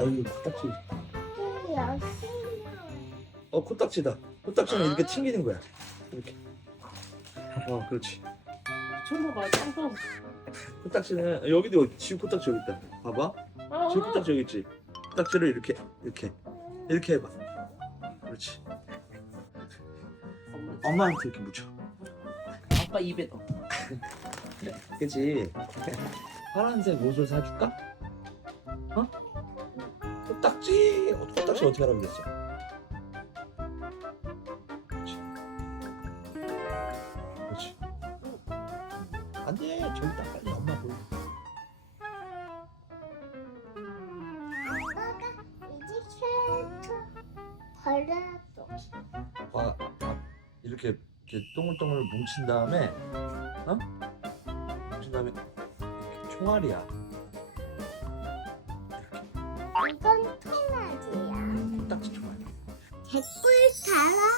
아유 코딱지. 여기 어 코딱지다. 코딱지는 이렇게 튕기는 거야. 이렇게. 어 그렇지. 천사가 짱짱. 코딱지는 여기도 지우 코딱지 여기 있다. 봐봐. 지우 코딱지 여기 있지. 코딱지를 이렇게 이렇게 이렇게 해봐. 그렇지. 엄마한테 이렇게 묻혀. 아빠 입에 넣어. 그치? 파란색 옷을 사줄까? 어? 어, 코딱지 어떻게 하라고 그랬어? 그렇지. 그렇지. 안 돼! 저기 딱 빨리 엄마 보여. 아빠가 이제 캐릭터 버려도 봐, 봐. 이렇게, 이렇게 동글동글 뭉친 다음에, 어? 뭉친 다음에, 이렇게 총알이야. 이건. 코 딱지 총알. 댓글 돼요.